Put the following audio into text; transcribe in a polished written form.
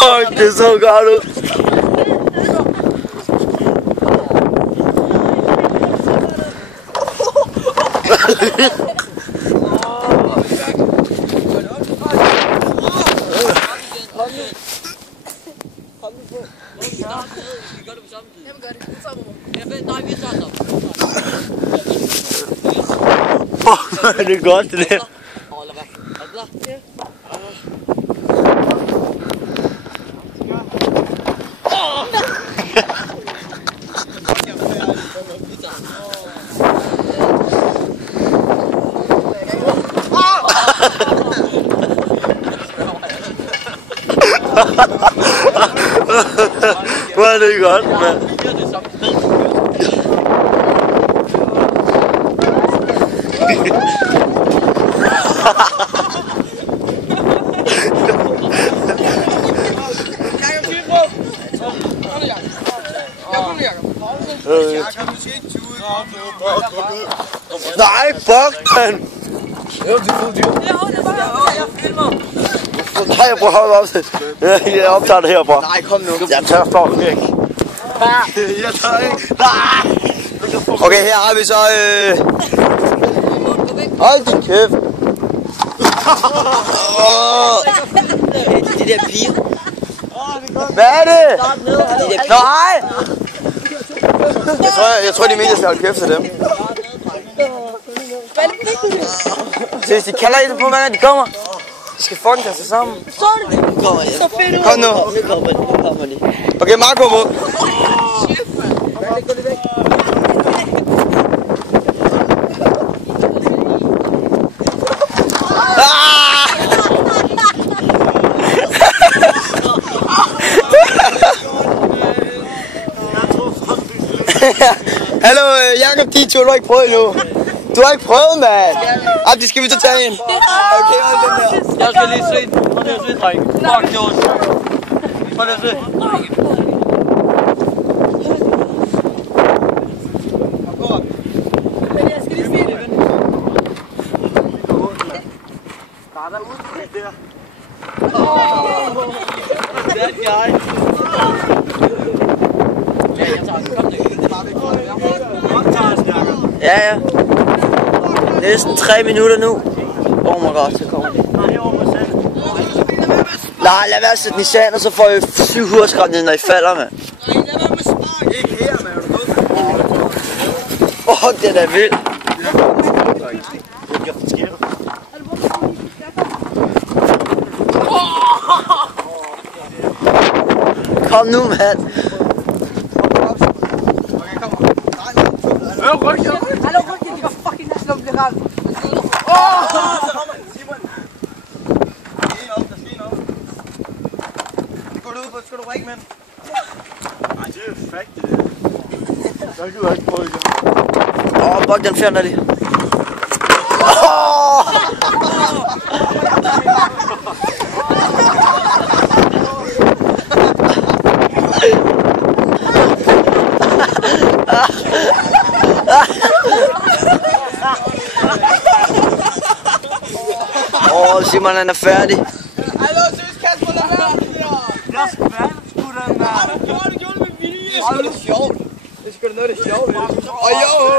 Fuck, det så godt ud. Det er godt, det der. Hvor er det godt, mand. Nej, fuck, mand. Nej, jeg prøver at holde op til. Jeg optager det herfra. Nej, kom nu. Jeg tør stå væk. Jeg tør ikke. Nej. Okay, her har vi så... Hold din kæft. De der piger. Hvad er det? Nej! Jeg tror de mener, at jeg skal holde kæft til dem. Se, hvis de kalder I det på, hvordan de kommer. De skal fucking tage sig sammen. Så er det så fedt ud. Kom nu. Nu kommer de. Okay, Marco på. Hallo, Jakob, du har ikke prøvet endnu. Du har ikke prøvet, mand. Ej, det skal vi så tage ind. Okay, hold den der. Jeg skal lige se den. Prøv lige at se, dreng. Fuck, det var sjovt. Prøv lige at se. Men jeg skal lige se det. Starter ud på det der. That guy. Ja, jeg tager den. Kom det. Ja, ja. Næsten 3 minutter nu. Oh my god, så kommer de. Nej, lad være at sætte den i sand, og så får I 700 skræmt ned, når I falder, mand. Ikke her, mand. Det er da vildt. Kom nu, mand. Hallo, rykken, de var fucking næsten om at blive ramt. Skal du række, mand? Nej, det er jo fakt, det der. Så gider jeg ikke prøve igen. Fuck, den fjerner de. Simon, han er færdig. Hallo, søs, Kasper, lad være med det der. Jeg skal være sgu da, mand. Det gjorde det med vilje. Det er sgu da sjovt. Det er sgu da noget, der er sjovt. Og jo.